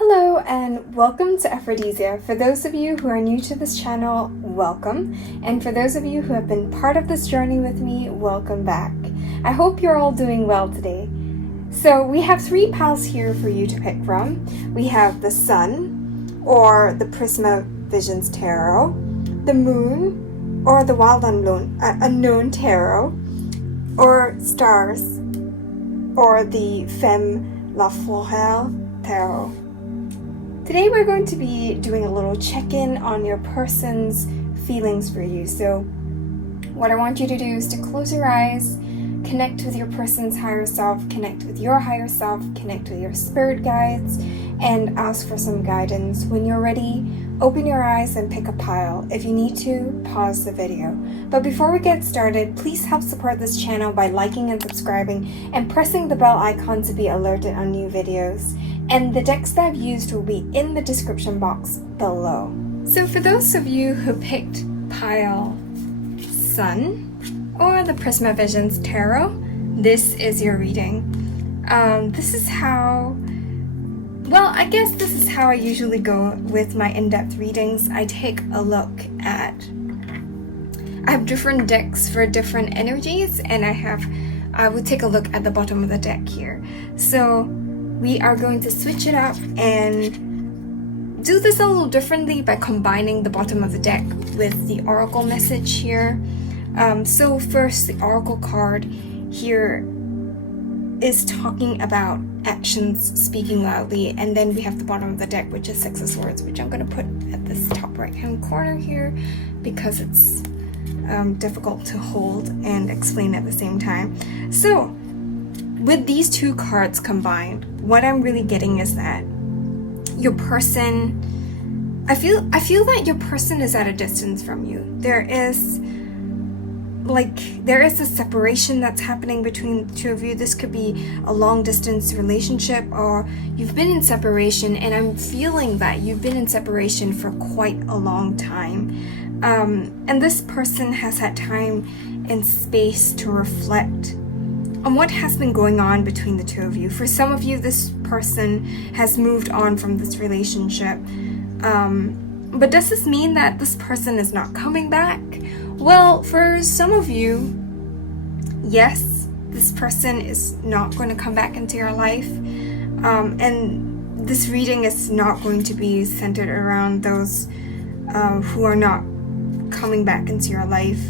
Hello and welcome to Aphrodisia. For those of you who are new to this channel, welcome. And for those of you who have been part of this journey with me, welcome back. I hope you're all doing well today. So we have three piles here for you to pick from. We have the Sun, or the Prisma Visions Tarot, the Moon, or the Wild Unknown Tarot, or Stars, or the Femme La Forêt Tarot. Today we're going to be doing a little check-in on your person's feelings for you. So what I want you to do is to close your eyes, connect with your person's higher self, connect with your higher self, connect with your spirit guides, and ask for some guidance. When you're ready, open your eyes and pick a pile. If you need to, pause the video. But before we get started, please help support this channel by liking and subscribing and pressing the bell icon to be alerted on new videos. And the decks that I've used will be in the description box below. So for those of you who picked pile Sun or the Prisma Visions Tarot, this is your reading. This is how I usually go with my in-depth readings. I take a look at, I have different decks for different energies, and I will take a look at the bottom of the deck here. So we are going to switch it up and do this a little differently by combining the bottom of the deck with the oracle message here. So first, the oracle card here is talking about actions speaking loudly, and then we have the bottom of the deck, which is Six of Swords, which I'm going to put at this top right hand corner here because it's difficult to hold and explain at the same time. So with these two cards combined, what I'm really getting is that your person, I feel that your person is at a distance from you. There is a separation that's happening between the two of you. This could be a long distance relationship, or you've been in separation, and I'm feeling that you've been in separation for quite a long time. And this person has had time and space to reflect on what has been going on between the two of you. For some of you, this person has moved on from this relationship. But does this mean that this person is not coming back? Well, for some of you, yes, this person is not going to come back into your life. And this reading is not going to be centered around those who are not coming back into your life.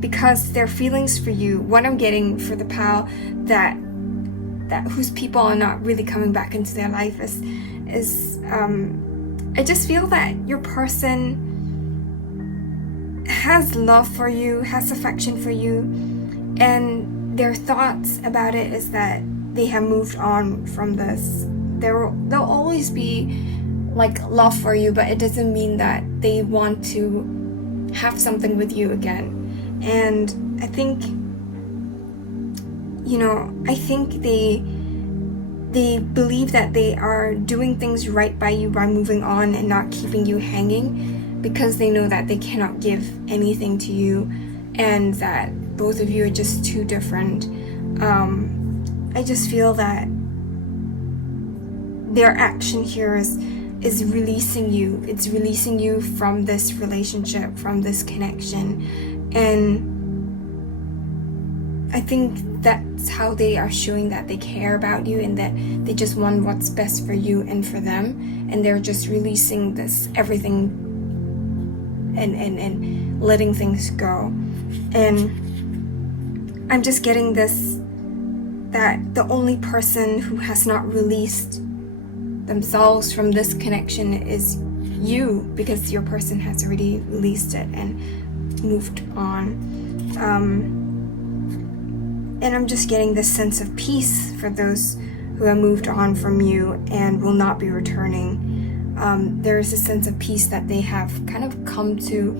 Because their feelings for you, what I'm getting for the pal that whose people are not really coming back into their life is I just feel that your person has love for you, has affection for you, and their thoughts about it is that they have moved on from this. There'll always be like love for you, but it doesn't mean that they want to have something with you again. And I think they believe that they are doing things right by you by moving on and not keeping you hanging, because they know that they cannot give anything to you and that both of you are just too different. I just feel that their action here is releasing you. It's releasing you from this relationship, from this connection. And I think that's how they are showing that they care about you and that they just want what's best for you and for them. And they're just releasing this everything and letting things go. And I'm just getting this, that the only person who has not released themselves from this connection is you, because your person has already released it and moved on. And I'm just getting this sense of peace for those who have moved on from you and will not be returning. There is a sense of peace that they have kind of come to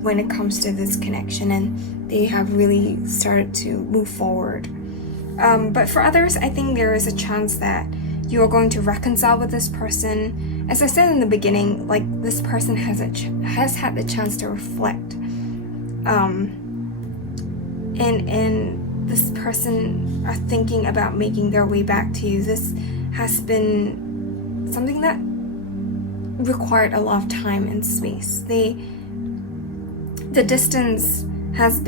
when it comes to this connection, and they have really started to move forward. But for others, I think there is a chance that you are going to reconcile with this person. As I said in the beginning, like, this person has had the chance to reflect. And this person are thinking about making their way back to you. This has been something that required a lot of time and space. The distance has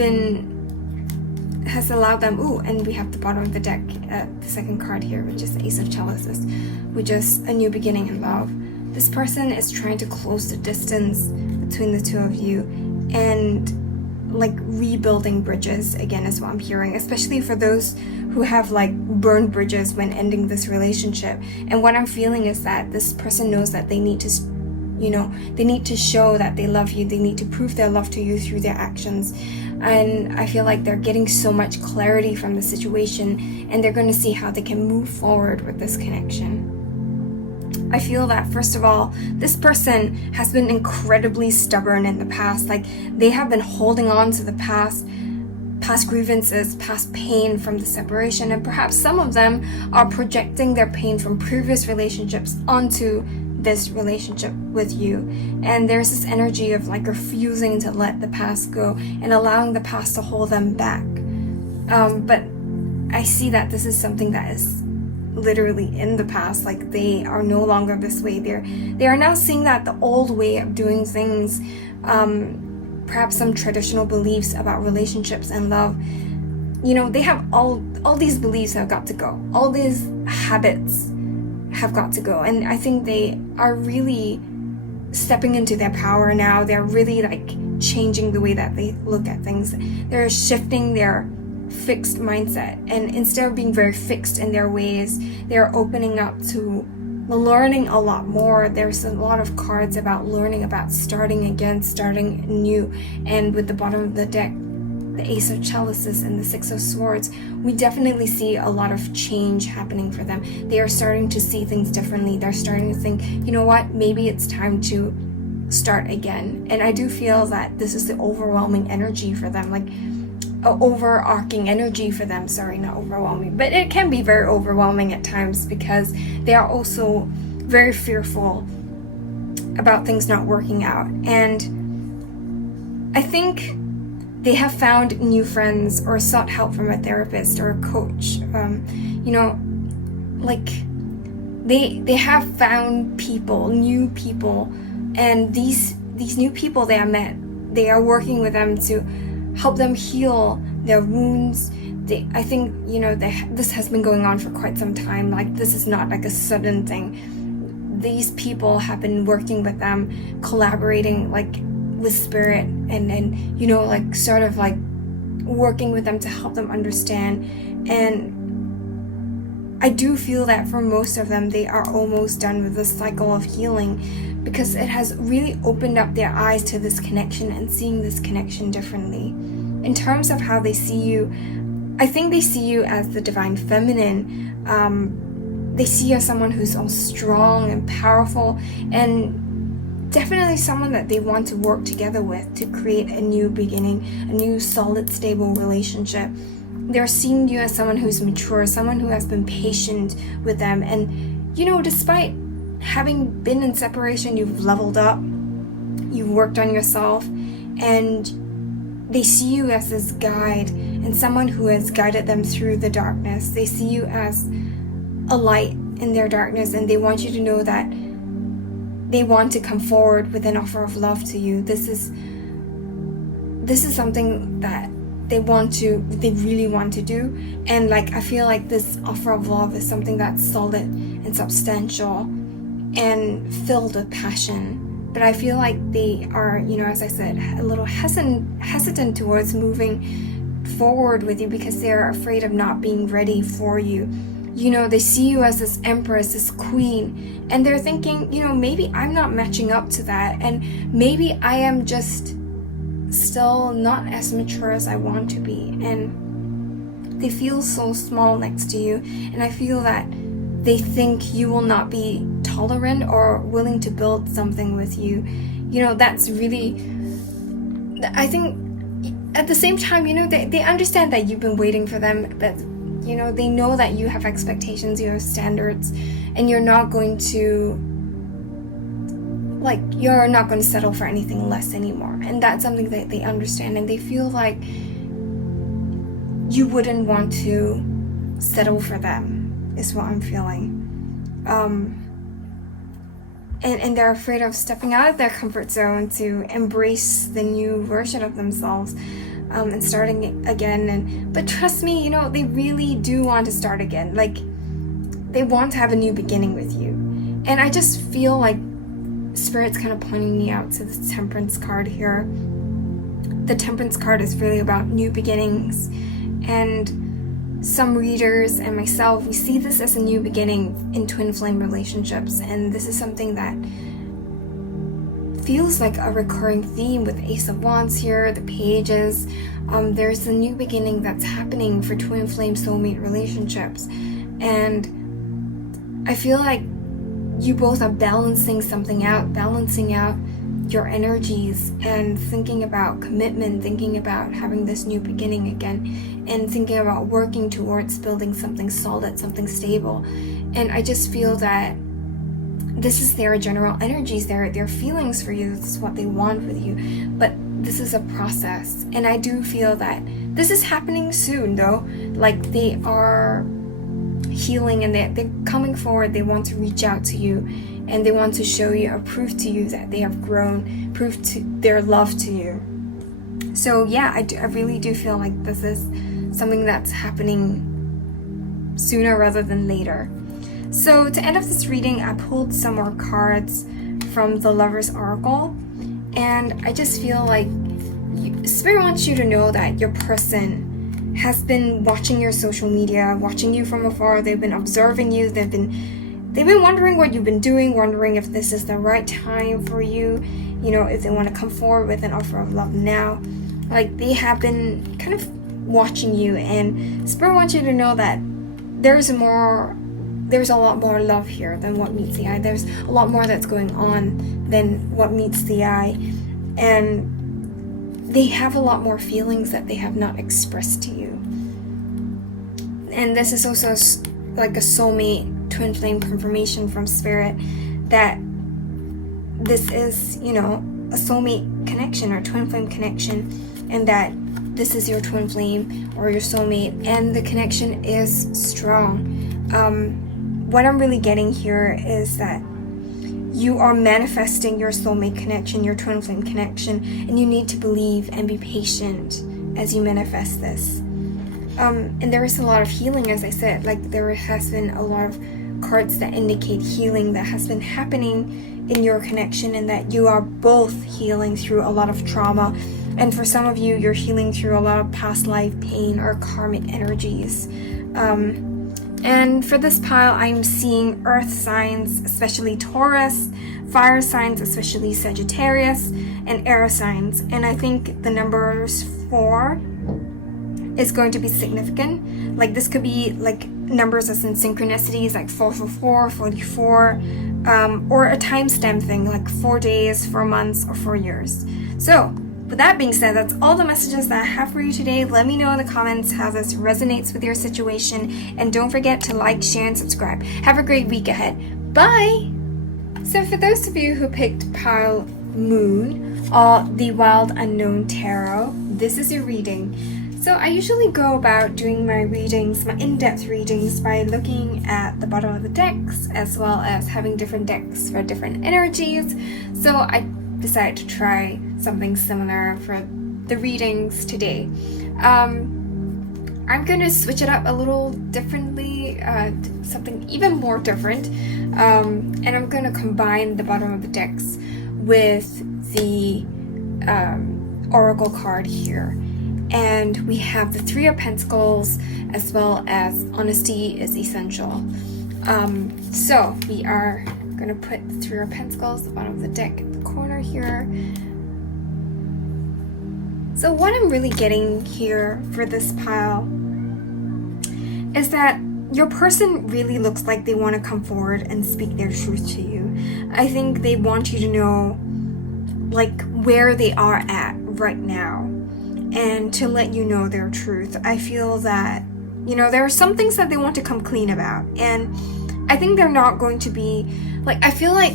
allowed them, and we have the bottom of the deck, the second card here, which is the Ace of Chalices, which is a new beginning in love. This person is trying to close the distance between the two of you and like rebuilding bridges again, is what I'm hearing, especially for those who have like burned bridges when ending this relationship. And what I'm feeling is that this person knows that they need to, they need to show that they love you. They need to prove their love to you through their actions. And I feel like they're getting so much clarity from the situation, and they're going to see how they can move forward with this connection. I feel that, first of all, this person has been incredibly stubborn in the past. Like, they have been holding on to the past grievances, past pain from the separation, and perhaps some of them are projecting their pain from previous relationships onto this relationship with you. And there's this energy of like refusing to let the past go and allowing the past to hold them back. But I see that this is something that is literally in the past. Like, they are no longer this way. They are now seeing that the old way of doing things, perhaps some traditional beliefs about relationships and love, they have all these beliefs have got to go. All these habits have got to go. And I think they are really stepping into their power now. They're really like changing the way that they look at things. They're shifting their fixed mindset, and instead of being very fixed in their ways, they're opening up to learning a lot more. There's a lot of cards about learning, about starting again, starting new. And with the bottom of the deck, the Ace of Chalices and the Six of Swords, we definitely see a lot of change happening for them. They are starting to see things differently. They're starting to think, you know what, maybe it's time to start again. And I do feel that this is the overwhelming energy for them, like overarching energy for them. Sorry, not overwhelming, but it can be very overwhelming at times, because they are also very fearful about things not working out. And I think they have found new friends or sought help from a therapist or a coach. They have found new people, and these new people they have met, they are working with them to help them heal their wounds. I think, this has been going on for quite some time. Like, this is not like a sudden thing. These people have been working with them, collaborating like with spirit, and like sort of like working with them to help them understand. And I do feel that for most of them, they are almost done with this cycle of healing, because it has really opened up their eyes to this connection and seeing this connection differently. In terms of how they see you, I think they see you as the divine feminine. They see you as someone who's all strong and powerful, and definitely someone that they want to work together with to create a new beginning, a new solid, stable relationship. They're seeing you as someone who's mature, someone who has been patient with them. And, despite having been in separation, you've leveled up, you've worked on yourself, and they see you as this guide and someone who has guided them through the darkness. They see you as a light in their darkness, and they want you to know that they want to come forward with an offer of love to you. This is something that they really want to do. And like, I feel like this offer of love is something that's solid and substantial and filled with passion. But I feel like they are, as I said, a little hesitant towards moving forward with you, because they're afraid of not being ready for you. They see you as this empress, this queen, and they're thinking, maybe I'm not matching up to that, and maybe I am just still not as mature as I want to be. And they feel so small next to you, and I feel that they think you will not be tolerant or willing to build something with you. That's really, I think at the same time, they understand that you've been waiting for them, that they know that you have expectations, you have standards, and you're not going to settle for anything less anymore. And that's something that they understand, and they feel like you wouldn't want to settle for them, is what I'm feeling. and they're afraid of stepping out of their comfort zone to embrace the new version of themselves, and starting again. But trust me, they really do want to start again. Like, they want to have a new beginning with you. And I just feel like Spirit's kind of pointing me out to the Temperance card here. The Temperance card is really about new beginnings, and some readers and myself, we see this as a new beginning in twin flame relationships, and this is something that feels like a recurring theme with Ace of Wands here, the Pages. There's a new beginning that's happening for twin flame soulmate relationships, and I feel like you both are balancing something out, balancing out your energies, and thinking about commitment, thinking about having this new beginning again, and thinking about working towards building something solid, something stable. And I just feel that this is their general energies, their feelings for you. This is what they want with you. But this is a process, and I do feel that this is happening soon, though. Like, they are healing, and they're coming forward. They want to reach out to you, and they want to show you or prove to you that they have grown, prove to their love to you. So yeah, I really do feel like this is something that's happening sooner rather than later. So to end off this reading, I pulled some more cards from the Lover's Oracle, and I just feel like Spirit wants you to know that your person has been watching your social media, watching you from afar. They've been observing you. They've been wondering what you've been doing, wondering if this is the right time for you, if they want to come forward with an offer of love now. Like, they have been kind of watching you, and Spirit wants you to know that there's a lot more love here than what meets the eye. There's a lot more that's going on than what meets the eye, and they have a lot more feelings that they have not expressed to you. And this is also like a soulmate twin flame confirmation from Spirit that this is, a soulmate connection or twin flame connection, and that this is your twin flame or your soulmate, and the connection is strong. What I'm really getting here is that you are manifesting your soulmate connection, your twin flame connection, and you need to believe and be patient as you manifest this. And there is a lot of healing, as I said. Like, there has been a lot of cards that indicate healing that has been happening in your connection, and that you are both healing through a lot of trauma. And for some of you, you're healing through a lot of past life pain or karmic energies. And for this pile, I'm seeing earth signs, especially Taurus, fire signs, especially Sagittarius, and air signs. And I think the numbers 4 is going to be significant. Like, this could be like numbers as in synchronicities, like 444, 44, or a timestamp thing, like 4 days, 4 months, or 4 years. So, with that being said, that's all the messages that I have for you today. Let me know in the comments how this resonates with your situation. And don't forget to like, share, and subscribe. Have a great week ahead. Bye! So for those of you who picked Pile Moon or the Wild Unknown Tarot, this is your reading. So I usually go about doing my readings, my in-depth readings, by looking at the bottom of the decks, as well as having different decks for different energies. So I decided to try something similar for the readings today. I'm going to switch it up a little differently, something even more different, and I'm going to combine the bottom of the decks with the Oracle card here. And we have the Three of Pentacles, as well as Honesty is Essential. So we are going to put the Three of Pentacles at the bottom of the deck in the corner here. So what I'm really getting here for this pile is that your person really looks like they want to come forward and speak their truth to you. I think they want you to know, like, where they are at right now, and to let you know their truth. I feel that, there are some things that they want to come clean about, and I think they're not going to be, like, I feel like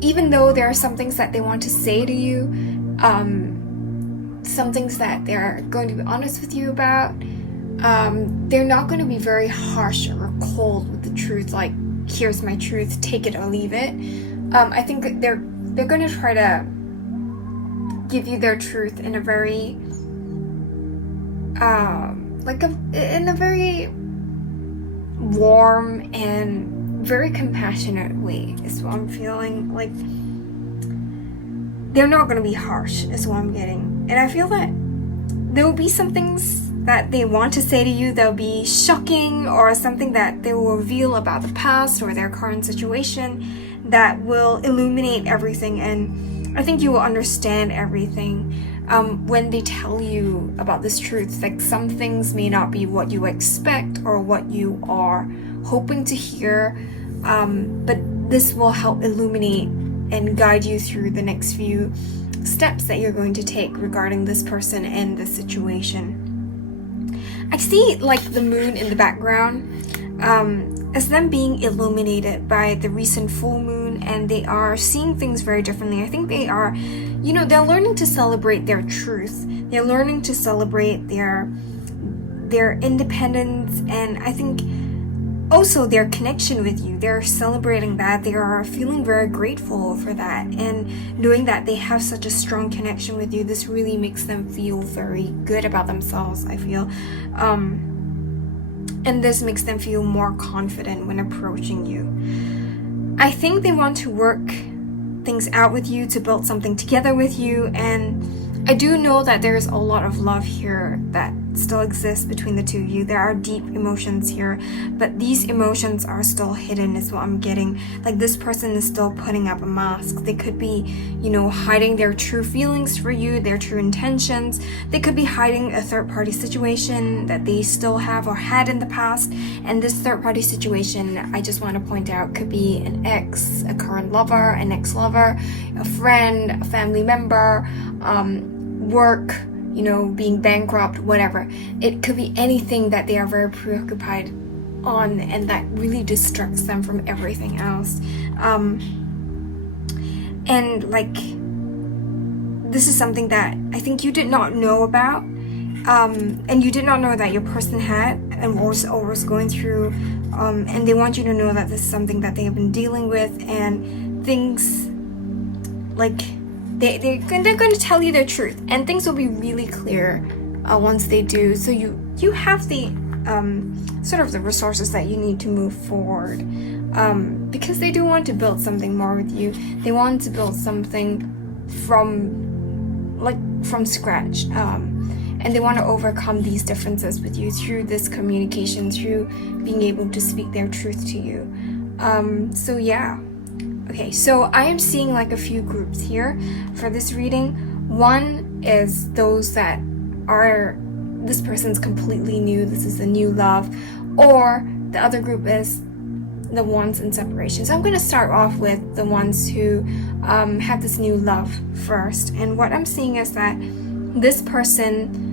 even though there are some things that they want to say to you, some things that they're going to be honest with you about, they're not going to be very harsh or cold with the truth, like, here's my truth, take it or leave it. I think they're going to try to give you their truth in a very in a very warm and very compassionate way is what I'm feeling. Like, they're not going to be harsh is what I'm getting. And I feel that there will be some things that they want to say to you that'll be shocking, or something that they will reveal about the past or their current situation that will illuminate everything, and I think you will understand everything when they tell you about this truth. Like, some things may not be what you expect or what you are hoping to hear, but this will help illuminate and guide you through the next few steps that you're going to take regarding this person and this situation. I see like the moon in the background as them being illuminated by the recent full moon, and they are seeing things very differently. I think they are, they're learning to celebrate their truth. They're learning to celebrate their independence, and I think also their connection with you. They're celebrating that. They are feeling very grateful for that, and knowing that they have such a strong connection with you, this really makes them feel very good about themselves, I feel. And this makes them feel more confident when approaching you. I think they want to work things out with you, to build something together with you, and I do know that there's a lot of love here that still exists between the two of you. There are deep emotions here, but these emotions are still hidden is what I'm getting. Like, this person is still putting up a mask. They could be, hiding their true feelings for you, their true intentions. They could be hiding a third-party situation that they still have or had in the past. And this third-party situation, I just want to point out, could be an ex, a current lover, an ex-lover, a friend, a family member, work, being bankrupt, whatever. It could be anything that they are very preoccupied on, and that really distracts them from everything else. And like, this is something that I think you did not know about, and you did not know that your person had and was going through, and they want you to know that this is something that they have been dealing with, and things like they're going to tell you their truth, and things will be really clear once they do. So you have the sort of the resources that you need to move forward, because they do want to build something more with you. They want to build something from scratch, and they want to overcome these differences with you through this communication, through being able to speak their truth to you. So yeah. Okay, so I am seeing like a few groups here for this reading. One is those that are, this person's completely new, this is a new love, or the other group is the ones in separation. So I'm going to start off with the ones who have this new love first. And what I'm seeing is that this person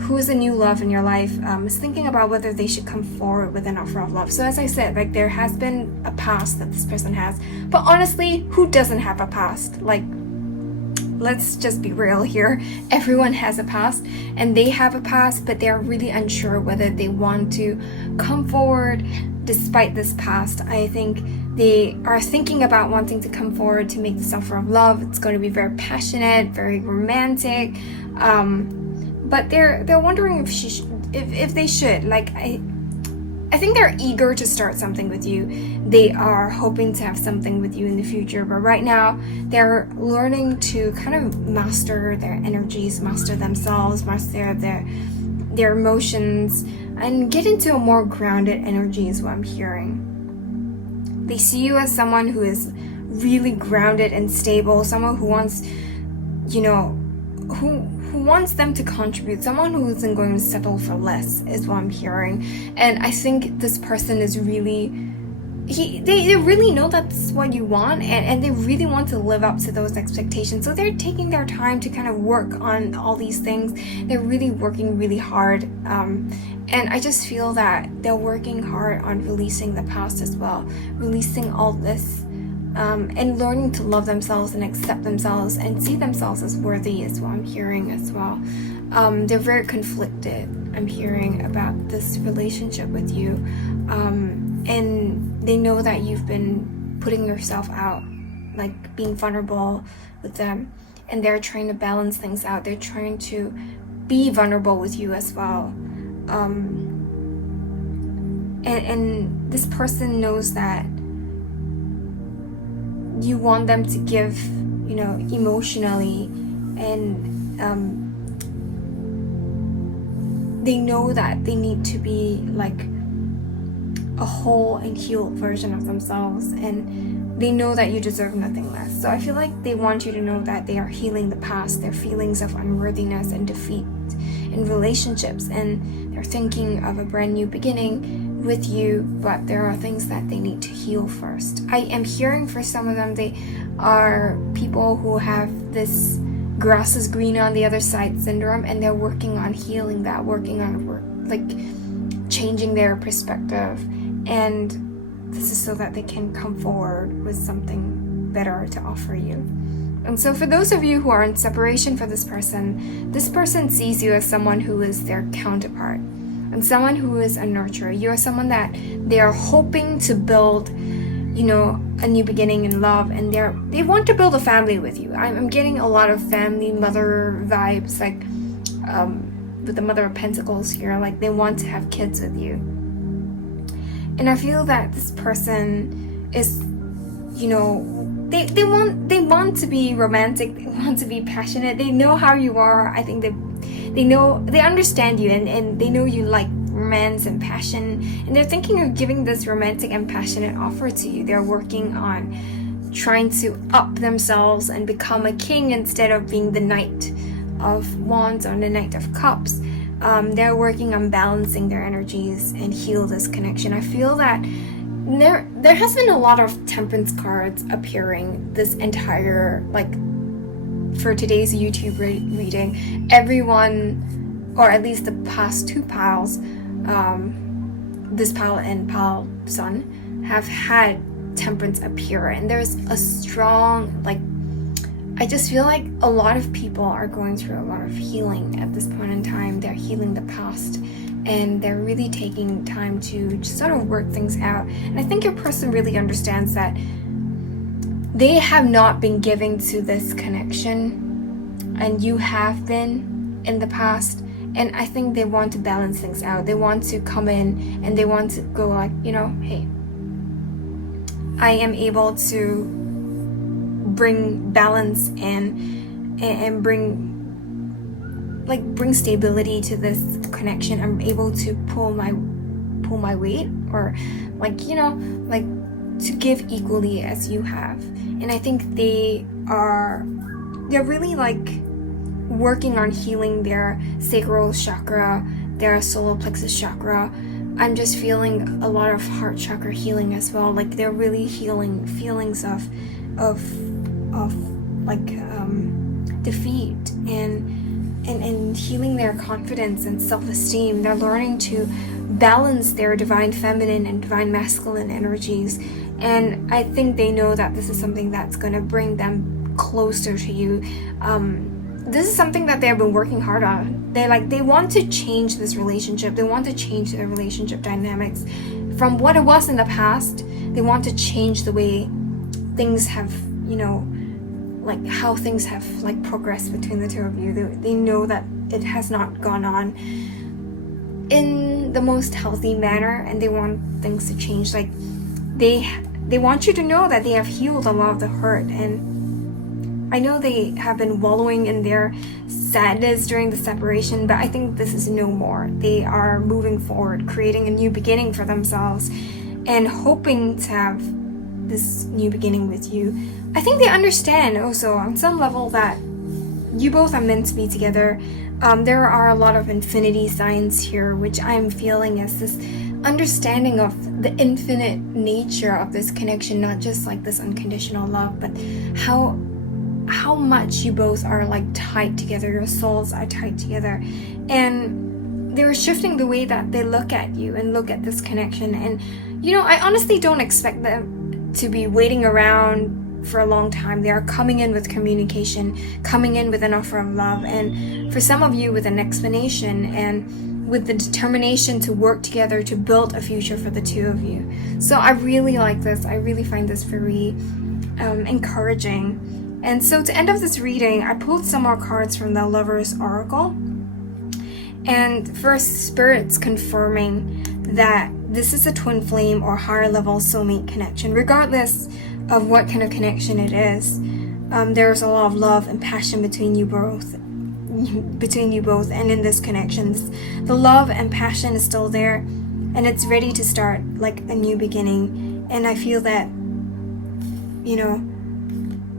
who is a new love in your life is thinking about whether they should come forward with an offer of love. So as I said, like, there has been a past that this person has, but honestly, who doesn't have a past? Like, let's just be real here. Everyone has a past, and they have a past, but they're really unsure whether they want to come forward despite this past. I think they are thinking about wanting to come forward to make this offer of love. It's going to be very passionate, very romantic, but they're wondering if they should. Like, I think they're eager to start something with you. They are hoping to have something with you in the future, but right now they're learning to kind of master their energies, master themselves, master their emotions, and get into a more grounded energy is what I'm hearing. They see you as someone who is really grounded and stable, someone who wants, who wants them to contribute, someone who isn't going to settle for less is what I'm hearing. And I think this person is really, they really know that's what you want, and they really want to live up to those expectations. So they're taking their time to kind of work on all these things. They're really working really hard, and I just feel that they're working hard on releasing the past as well, releasing all this, and learning to love themselves and accept themselves and see themselves as worthy is what I'm hearing as well. They're very conflicted, I'm hearing, about this relationship with you, and they know that you've been putting yourself out like being vulnerable with them, and they're trying to balance things out. They're trying to be vulnerable with you as well. And this person knows that you want them to give, emotionally, and they know that they need to be like a whole and healed version of themselves, and they know that you deserve nothing less. So I feel like they want you to know that they are healing the past, their feelings of unworthiness and defeat in relationships, and they're thinking of a brand new beginning with you, but there are things that they need to heal first. I am hearing for some of them, they are people who have this grass is greener on the other side syndrome, and they're working on healing that, working on changing their perspective, and this is so that they can come forward with something better to offer you. And so for those of you who are in separation for this person sees you as someone who is their counterpart, and someone who is a nurturer. You're someone that they are hoping to build, a new beginning in love, and they want to build a family with you. I'm getting a lot of family mother vibes, like with the Mother of Pentacles here, like they want to have kids with you. And I feel that this person is, they want to be romantic, they want to be passionate, they know how you are. I think they understand you, and they know you like romance and passion, and they're thinking of giving this romantic and passionate offer to you. They're working on trying to up themselves and become a king instead of being the Knight of Wands or the Knight of Cups. They're working on balancing their energies and heal this connection. I feel that there has been a lot of Temperance cards appearing this entire, for today's YouTube reading. Everyone, or at least the past two piles, this pile and pile Sun, have had Temperance appear, and there's a strong, I just feel like a lot of people are going through a lot of healing at this point in time. They're healing the past, and they're really taking time to just sort of work things out. And I think your person really understands that they have not been giving to this connection, and you have been in the past. And I think they want to balance things out. They want to come in and they want to go hey, I am able to bring balance and bring stability to this connection. I'm able to pull my weight, or to give equally as you have. And I think they're really working on healing their sacral chakra, their solar plexus chakra. I'm just feeling a lot of heart chakra healing as well. They're really healing feelings of defeat and healing their confidence and self-esteem. They're learning to balance their divine feminine and divine masculine energies, and I think they know that this is something that's going to bring them closer to you. This is something that they've been working hard on. They want to change this relationship. They want to change their relationship dynamics from what it was in the past. They want to change the way things have, how things have progressed between the two of you. They know that it has not gone on in the most healthy manner, and they want things to change. They want you to know that they have healed a lot of the hurt, and I know they have been wallowing in their sadness during the separation, but I think this is no more. They are moving forward, creating a new beginning for themselves, and hoping to have this new beginning with you. I think they understand also on some level that you both are meant to be together. There are a lot of infinity signs here, which I'm feeling as this understanding of the infinite nature of this connection, not just this unconditional love, but how much you both are tied together. Your souls are tied together, and they're shifting the way that they look at you and look at this connection. And I honestly don't expect them to be waiting around for a long time. They are coming in with communication, coming in with an offer of love, and for some of you with an explanation and with the determination to work together to build a future for the two of you. So I really like this. I really find this very encouraging. And so to end off this reading, I pulled some more cards from the Lover's Oracle. And first, Spirit's confirming that this is a twin flame or higher level soulmate connection. Regardless of what kind of connection it is, there's a lot of love and passion between you both. And in this connection, the love and passion is still there, and it's ready to start like a new beginning. And I feel that, you know,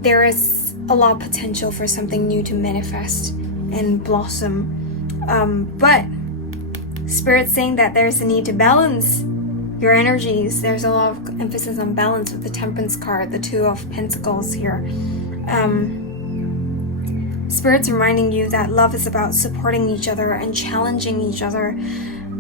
there is a lot of potential for something new to manifest and blossom. But Spirit's saying that there's a need to balance your energies. There's a lot of emphasis on balance with the Temperance card, the Two of Pentacles here. Spirit's reminding you that love is about supporting each other and challenging each other.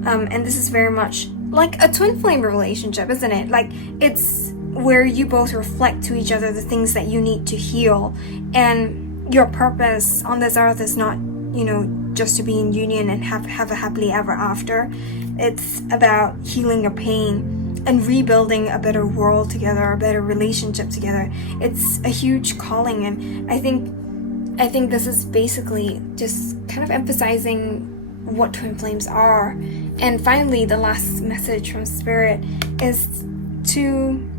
And this is very much like a twin flame relationship, isn't it? Like, it's where you both reflect to each other the things that you need to heal. And your purpose on this earth is not, you know, just to be in union and have a happily ever after. It's about healing your pain and rebuilding a better world together, a better relationship together. It's a huge calling, and I think this is basically just kind of emphasizing what twin flames are. And finally, the last message from Spirit is to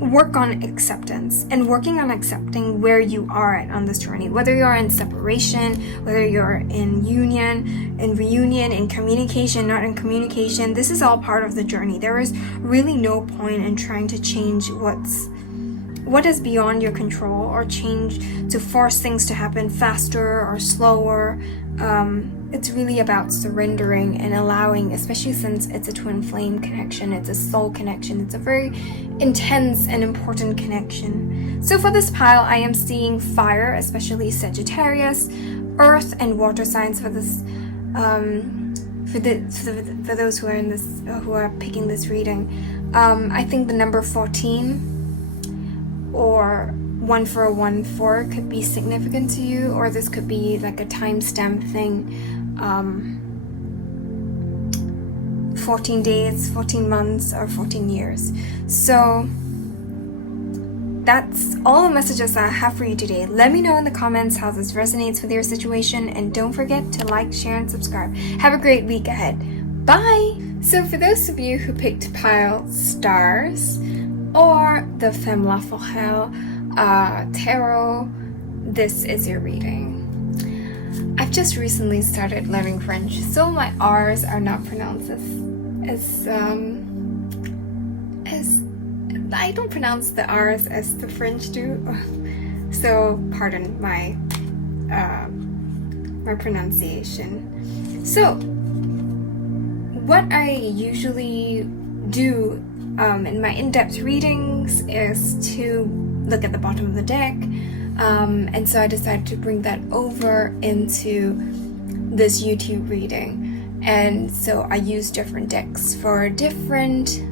work on acceptance and working on accepting where you are at on this journey, whether you're in separation, whether you're in union, in reunion, in communication, not in communication. This is all part of the journey. There is really no point in trying to change what is beyond your control, or change to force things to happen faster or slower. It's really about surrendering and allowing, especially since it's a twin flame connection, it's a soul connection, it's a very intense and important connection. So for this pile, I am seeing fire, especially Sagittarius, earth and water signs for this. For those who are in this, who are picking this reading, I think the number 14 or 14114 could be significant to you, or this could be like a timestamp thing. 14 days, 14 months, or 14 years. So that's all the messages that I have for you today. Let me know in the comments how this resonates with your situation, and don't forget to like, share, and subscribe. Have a great week ahead. Bye! So for those of you who picked pile stars or the Femme La Forêt tarot, this is your reading. I've just recently started learning French, so my R's are not pronounced as I don't pronounce the R's as the French do. So pardon my my pronunciation. So what I usually do in my in-depth readings is to look at the bottom of the deck. And so I decided to bring that over into this YouTube reading. And so I use different decks for different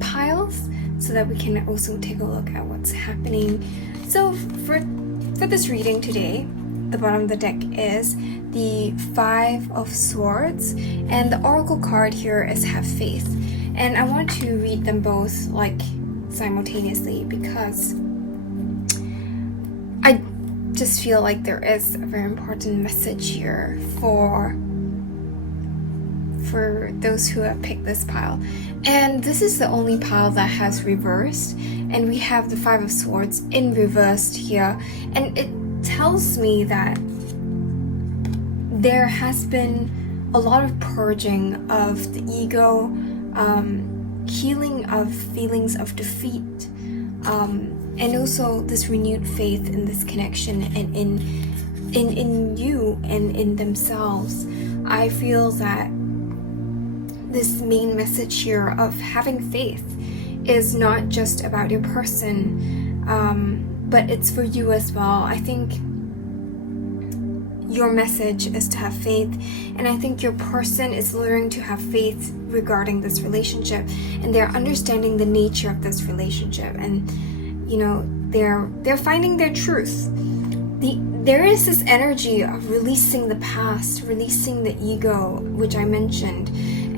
piles so that we can also take a look at what's happening. So for this reading today, the bottom of the deck is the Five of Swords, and the Oracle card here is Have Faith. And I want to read them both like simultaneously because I just feel like there is a very important message here for those who have picked this pile. And this is the only pile that has reversed, and we have the Five of Swords in reversed here, and it tells me that there has been a lot of purging of the ego, healing of feelings of defeat, and also this renewed faith in this connection and in you and in themselves. I feel that this main message here of having faith is not just about your person, but it's for you as well. I think your message is to have faith, and I think your person is learning to have faith regarding this relationship, and they're understanding the nature of this relationship, and you know, they're finding their truth. There is this energy of releasing the past, releasing the ego, which I mentioned,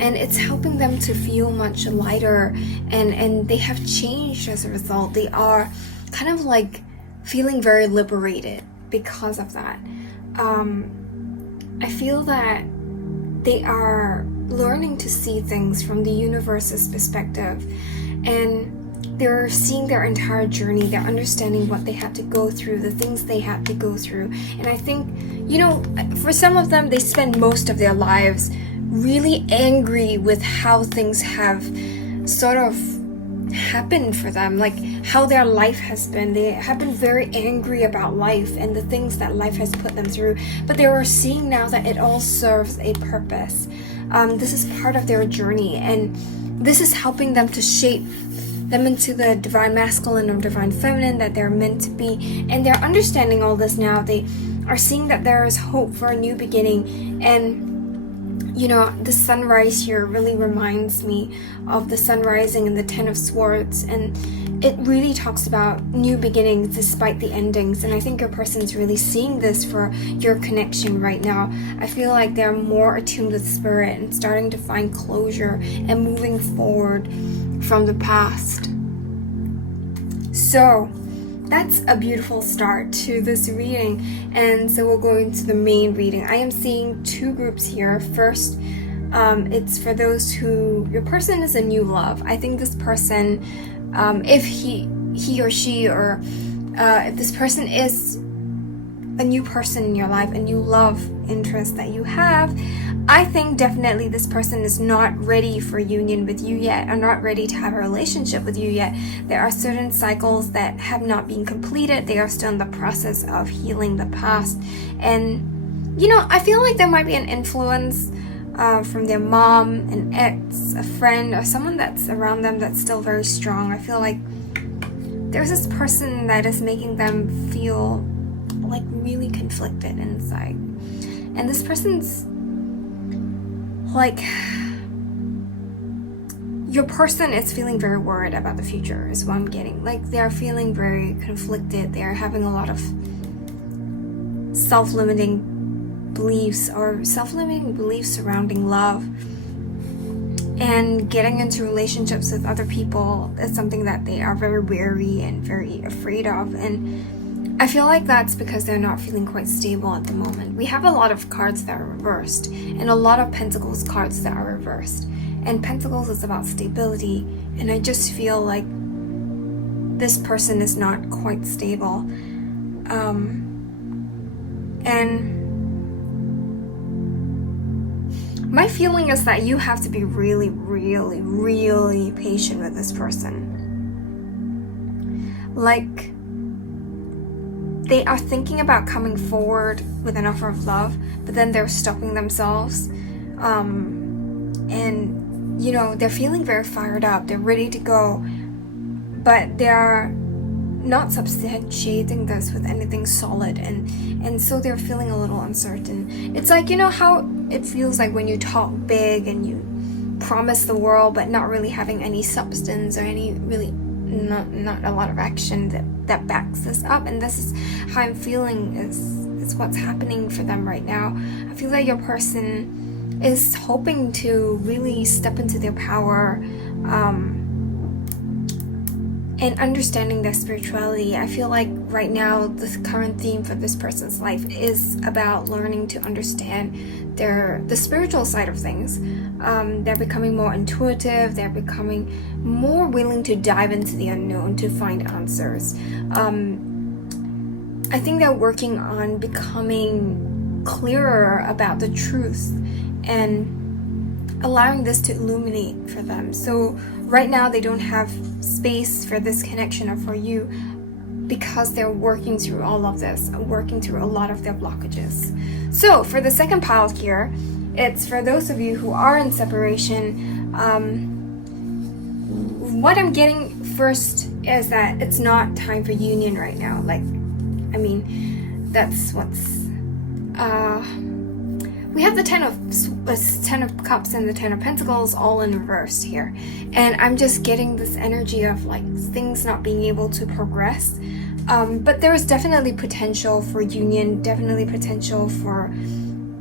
and it's helping them to feel much lighter, and they have changed as a result. They are kind of like feeling very liberated because of that. I feel that they are learning to see things from the universe's perspective, and they're seeing their entire journey. They're understanding what they had to go through, the things they had to go through. And I think, for some of them, they spend most of their lives really angry with how things have sort of happened for them, like how their life has been. They have been very angry about life and the things that life has put them through, but they are seeing now that it all serves a purpose. This is part of their journey, and this is helping them to shape them into the divine masculine or divine feminine that they're meant to be. And they're understanding all this now. They are seeing that there is hope for a new beginning. And the sunrise here really reminds me of the sun rising in the Ten of Swords, and it really talks about new beginnings despite the endings. And I think your person's really seeing this for your connection right now. I feel like they're more attuned with spirit and starting to find closure and moving forward from the past. So that's a beautiful start to this reading, and so we'll go into the main reading. I am seeing two groups here. First, it's for those who your person is a new love. I think this person, if he or she, or if this person is a new person in your life, a new love interest that you have, I think definitely this person is not ready for union with you yet, or not ready to have a relationship with you yet. There are certain cycles that have not been completed. They are still in the process of healing the past. And, I feel like there might be an influence from their mom, an ex, a friend, or someone that's around them that's still very strong. I feel like there's this person that is making them feel like really conflicted inside. And this person's like, your person is feeling very worried about the future is what I'm getting. Like, they're feeling very conflicted. They're having a lot of self-limiting beliefs surrounding love. And getting into relationships with other people is something that they are very wary and very afraid of. And I feel like that's because they're not feeling quite stable at the moment. We have a lot of cards that are reversed, and a lot of Pentacles cards that are reversed. And Pentacles is about stability, and I just feel like this person is not quite stable. And my feeling is that you have to be really, really, really patient with this person. Like, they are thinking about coming forward with an offer of love, but then they're stopping themselves. And, they're feeling very fired up. They're ready to go, but they're not substantiating this with anything solid. And so they're feeling a little uncertain. It's like, how it feels like when you talk big and you promise the world, but not really having any substance or any really not a lot of action that backs this up. And this is how I'm feeling is what's happening for them right now. I feel like your person is hoping to really step into their power, and understanding their spirituality. I feel like right now the current theme for this person's life is about learning to understand the spiritual side of things. They're becoming more intuitive. They're becoming more willing to dive into the unknown to find answers. I think they're working on becoming clearer about the truth and allowing this to illuminate for them. So right now they don't have space for this connection or for you because they're working through all of this, working through a lot of their blockages. So for the second pile here, it's for those of you who are in separation. What I'm getting first is that it's not time for union right now. That's what's we have the Ten of Cups and the Ten of Pentacles all in reverse here. And I'm just getting this energy of like things not being able to progress. But there is definitely potential for union, definitely potential for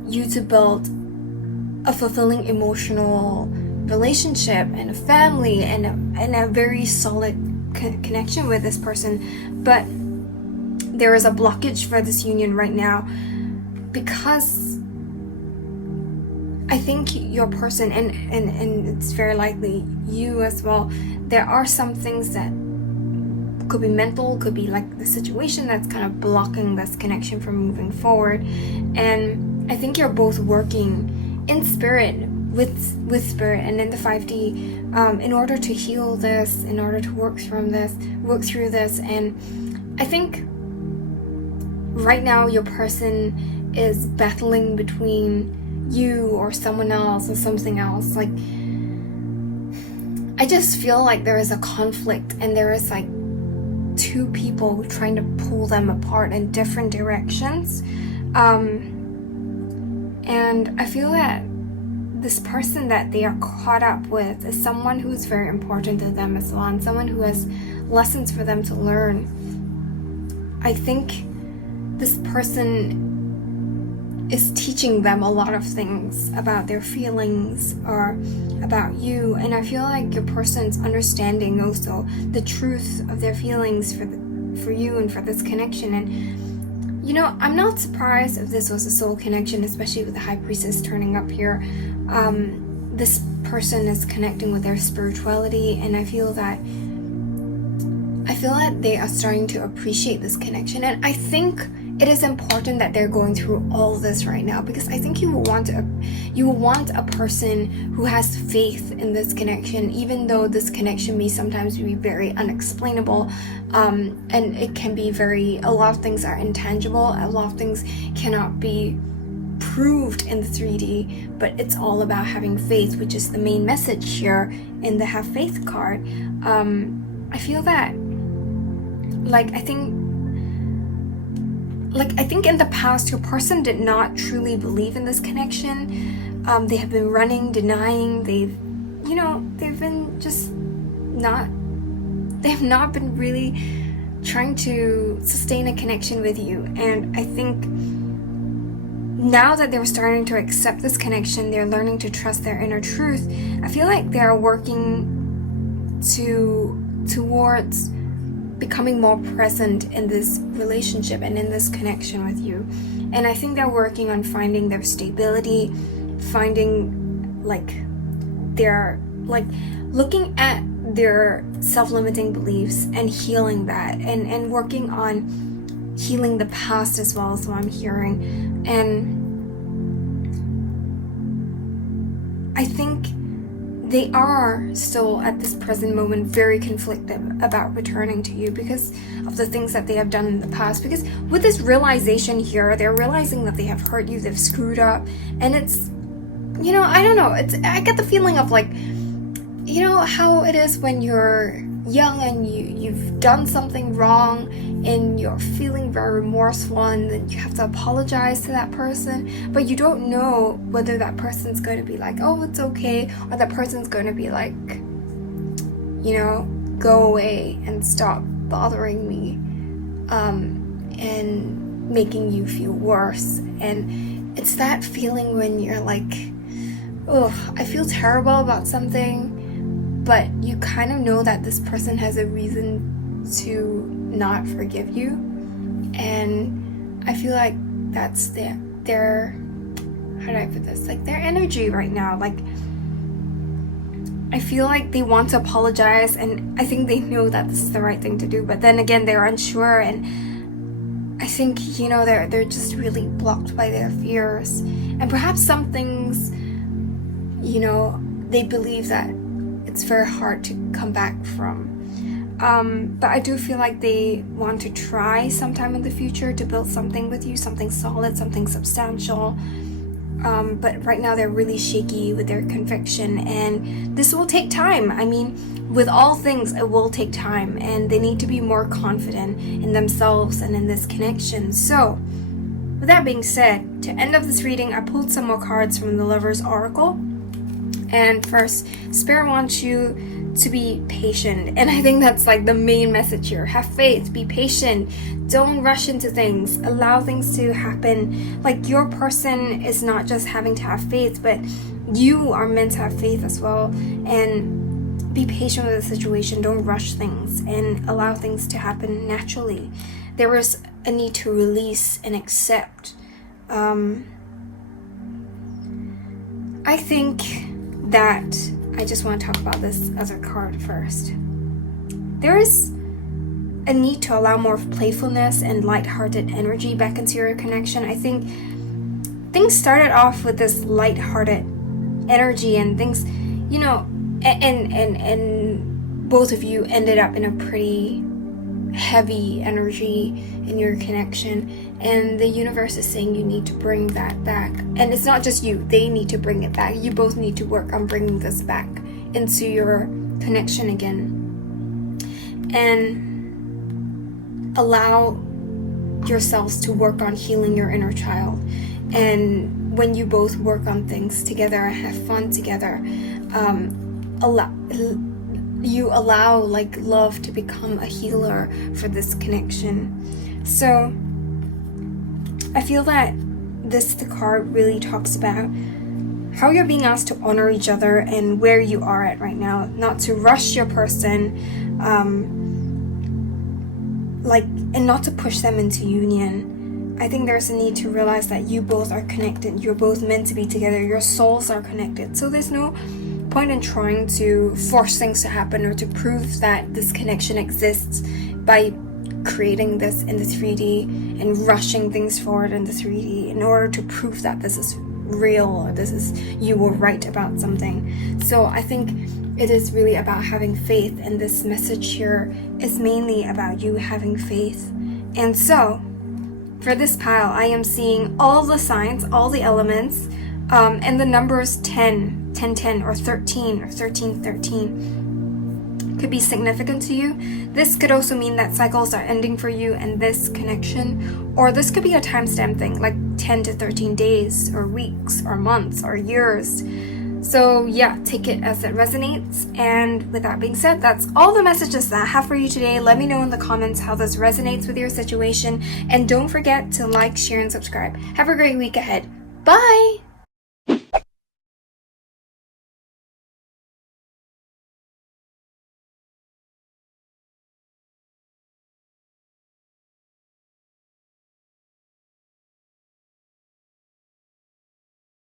you to build a fulfilling emotional relationship and a family and a very solid connection with this person, but there is a blockage for this union right now because I think your person and it's very likely you as well, there are some things that could be mental, could be like the situation that's kind of blocking this connection from moving forward. And I think you're both working in spirit with spirit and in the 5D in order to heal this, in order to work through this. And I think right now your person is battling between you or someone else or something else. Like, I just feel like there is a conflict and there is like two people trying to pull them apart in different directions. And I feel that this person that they are caught up with is someone who is very important to them as well, and someone who has lessons for them to learn. I think this person is teaching them a lot of things about their feelings or about you, and I feel like your person's understanding also the truth of their feelings for you and for this connection. And you know, I'm not surprised if this was a soul connection, especially with the High Priestess turning up here. This person is connecting with their spirituality, and I feel that they are starting to appreciate this connection. And I think it is important that they're going through all this right now, because I think you will want a person who has faith in this connection, even though this connection may sometimes be very unexplainable, and it can be a lot of things are intangible, a lot of things cannot be proved in the 3D, but it's all about having faith, which is the main message here in the Have Faith card. I feel that I think in the past your person did not truly believe in this connection. They have been running, denying, they've not been really trying to sustain a connection with you. And I think now that they're starting to accept this connection, they're learning to trust their inner truth. I feel like they're working towards becoming more present in this relationship and in this connection with you. And I think they're working on finding their stability, finding looking at their self-limiting beliefs and healing that, and working on healing the past as well, is what I'm hearing. And I think they are still at this present moment very conflicted about returning to you because of the things that they have done in the past. Because with this realization here, they're realizing that they have hurt you, they've screwed up, and it's, I don't know, I get the feeling of how it is when you're young and you've done something wrong and you're feeling very remorseful, and then you have to apologize to that person, but you don't know whether that person's going to be like, oh, it's okay, or that person's going to be like, go away and stop bothering me, and making you feel worse. And it's that feeling when you're like, oh, I feel terrible about something, but you kind of know that this person has a reason to not forgive you. And I feel like that's their how do I put this? Their energy right now. I feel like they want to apologize, and I think they know that this is the right thing to do, but then again, they're unsure, and I think, they're just really blocked by their fears. And perhaps some things, they believe that it's very hard to come back from. But I do feel like they want to try sometime in the future to build something with you, something solid, something substantial. But right now they're really shaky with their conviction, and this will take time. I mean, with all things, it will take time, and they need to be more confident in themselves and in this connection. So, with that being said, to end of this reading, I pulled some more cards from the Lover's Oracle. And first, Spirit wants you to be patient. And I think that's the main message here. Have faith, be patient. Don't rush into things. Allow things to happen. Your person is not just having to have faith, but you are meant to have faith as well, and be patient with the situation. Don't rush things and allow things to happen naturally. There is a need to release and accept. I think that I just want to talk about this other card first. There is a need to allow more playfulness and lighthearted energy back into your connection. I think things started off with this lighthearted energy, and things, you know, and both of you ended up in a pretty heavy energy in your connection, and the universe is saying you need to bring that back. And it's not just you, they need to bring it back. You both need to work on bringing this back into your connection again, and allow yourselves to work on healing your inner child. And when you both work on things together and have fun together, allow like love to become a healer for this connection. So I feel that the card really talks about how you're being asked to honor each other and where you are at right now, not to rush your person, and not to push them into union. I think there's a need to realize that you both are connected. You're both meant to be together. Your souls are connected. So there's no point in trying to force things to happen or to prove that this connection exists by creating this in the 3D and rushing things forward in the 3D in order to prove that this is real or you were right about something. So I think it is really about having faith, and this message here is mainly about you having faith. And so for this pile, I am seeing all the signs, all the elements, and the numbers 10, 10, 10, or 13, or 13, 13 could be significant to you. This could also mean that cycles are ending for you and this connection, or this could be a timestamp thing, like 10 to 13 days, or weeks, or months, or years. So yeah, take it as it resonates. And with that being said, that's all the messages that I have for you today. Let me know in the comments how this resonates with your situation, and don't forget to like, share, and subscribe. Have a great week ahead. Bye!